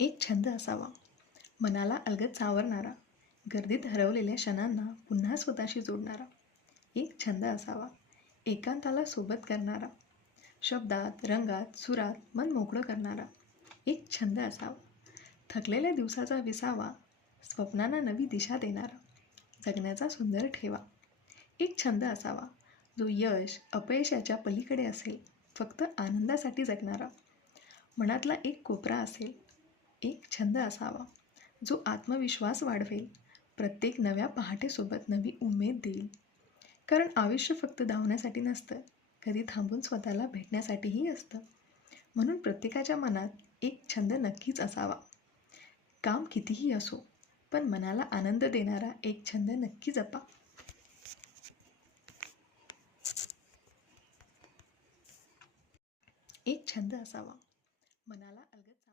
एक छंद असावा, मनाला अलगद सावरणारा, गर्दीत हरवलेल्या क्षणांना पुन्हा स्वतःशी जोडणारा. एक छंद असावा, एकांताला सोबत करणारा, शब्दात, रंगात, सुरात मन मोकळं करणारा. एक छंद असावा, थकलेल्या दिवसाचा विसावा, स्वप्नांना नवी दिशा देणारा, जगण्याचा सुंदर ठेवा. एक छंद असावा, जो यश, अपयशाच्या पलीकडे असेल, फक्त आनंदासाठी जगणारा. मनातला एक कोपरा असेल. एक छंद असावा, जो आत्मविश्वास वाढवेल, प्रत्येक नव्या पहाटेसोबत नवी उमेद देईल. कारण आयुष्य फक्त धावण्यासाठी नसतं, कधी थांबून स्वतःला भेटण्यासाठीही असतं. म्हणून प्रत्येकाच्या मनात एक छंद नक्कीच असावा. काम कितीही असो, पण मनाला आनंद देणारा एक छंद नक्की जपा. एक छंद असावा, मनाला अलगद